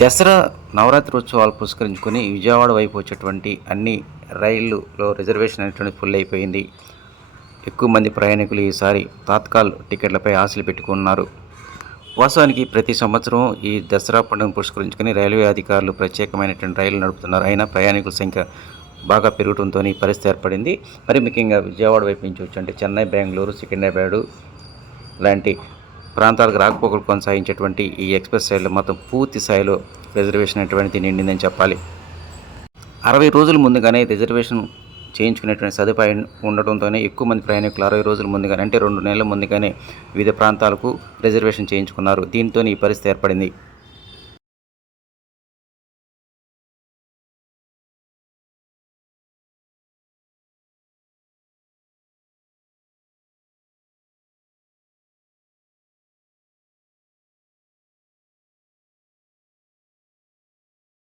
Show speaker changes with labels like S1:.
S1: దసరా నవరాత్రి ఉత్సవాలు పురస్కరించుకొని విజయవాడ వైపు వచ్చేటువంటి అన్ని రైళ్ళలో రిజర్వేషన్ అనేటువంటి ఫుల్ అయిపోయింది. ఎక్కువ మంది ప్రయాణికులు ఈసారి తాత్కాల్ టికెట్లపై ఆశలు పెట్టుకున్నారు. వాస్తవానికి ప్రతి సంవత్సరం ఈ దసరా పండుగను పురస్కరించుకొని రైల్వే అధికారులు ప్రత్యేకమైనటువంటి రైళ్ళు నడుపుతున్నారు. అయినా ప్రయాణికుల సంఖ్య బాగా పెరగడంతో ఈ పరిస్థితి ఏర్పడింది. మరి ముఖ్యంగా విజయవాడ వైపు నుంచి వచ్చి అంటే చెన్నై బెంగళూరు సికింద్రాబాదు లాంటి ప్రాంతాలకు రాకపోకలు కొనసాగించేటువంటి ఈ ఎక్స్ప్రెస్ రైళ్ళు మొత్తం పూర్తి స్థాయిలో రిజర్వేషన్ అటువంటిది నిండిందని చెప్పాలి. అరవై రోజుల ముందుగానే రిజర్వేషన్ చేయించుకునేటువంటి సదుపాయం ఉండటంతోనే ఎక్కువ మంది ప్రయాణికులు అరవై రోజుల ముందుగానే అంటే రెండు నెలల ముందుగానే వివిధ ప్రాంతాలకు రిజర్వేషన్ చేయించుకున్నారు. దీంతో ఈ పరిస్థితి ఏర్పడింది.